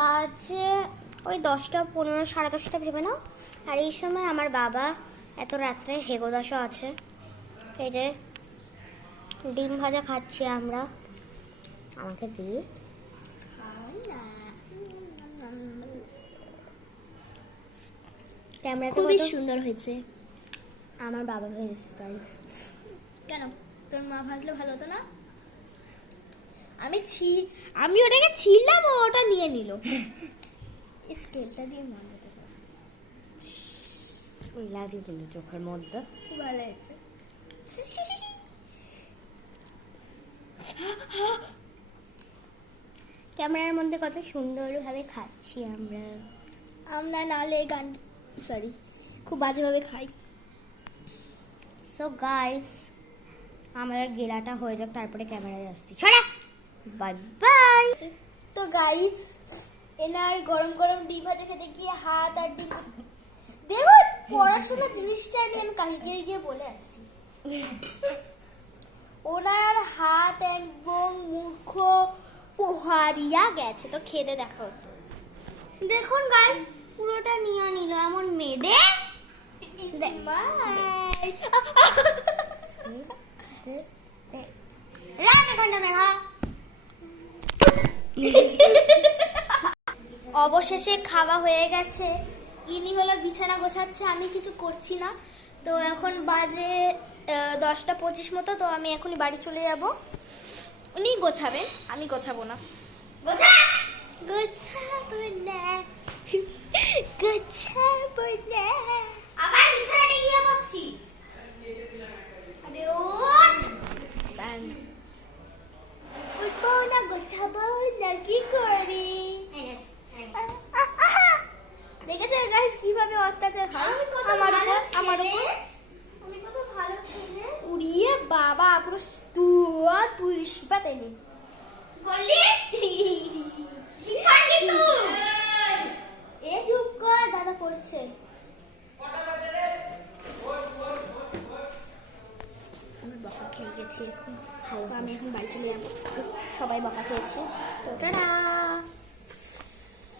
বাজে ওই 10:15, 10:30 ভেবে নাও। আর এই সময় আমার বাবা এত রাত্রে হেগোদশা আছে। এই যে ডিম ভাজা খাচ্ছি আমরা, আমাকে দিয়ে। ক্যামেরাতে খুবই কত সুন্দর হয়েছে। আমার বাবা ভেজেছে তাই। কেন তোর মা ভাজলে ভালো হতো না? আমি ওটাকে ছিলাম, ওটা নিয়ে নিল। স্কেলটা দিয়ে মারতে পারে। লাভি বলে চোখের মধ্যে খুব ভালো হয়েছে। ক্যামেরার মধ্যে কত সুন্দরভাবে খাচ্ছি আমরা। আমরা নালে গান সরি খুব বাজেভাবে খাই। সো গাইস, আমাদের গেলাটা হয়ে যাক, তারপরে ক্যামেরায় আসছি। ছড়া বাই বাই। তো গাইস, এনার গরম গরম ডিম ভাজা খেতে গিয়ে হাত আর ডিম দেখুন, পড়াশোনার জিনিসটা নিয়ে আমি কাহিকে গিয়ে বলে আসছি। ওনার হাত এবং মুখ পোহারিয়া গেছে। তো খেতে দেখা হতো। দেখুন গাইস, পুরোটা নিয়ে নিল এমন মেয়েদে। অবশেষে খাওয়া হয়ে গেছে। ইনি হলো বিছানা গোছাচ্ছে, আমি কিছু করছি না। তো এখন বাজে 10:25 মতো। তো আমি এখনই বাড়ি চলে যাব। উনি গোছাবেন, আমি গোছাবো না। গোছাবো না, গোছাবো না। আবার বিছানাটা গিয়ে করছি। আরে ওঠ। উঠবো না, গোছাবো না, কি করবি? দেখেছো গাইস কিভাবে অত্যাচার হয় আমার উপর। আমি কত ভালো ছেলে। উড়িয়ে বাবা, পুরো তুই শিপাতে নে গলি কি খাচ্ছি তুই? এ চুপ কর, দাদা পড়ছে। আমি বকা খেয়ে গেছি এখন। আমি এখন বাড়ি চলে যাবো। সবাই বকা খেয়েছে। তো টাটা।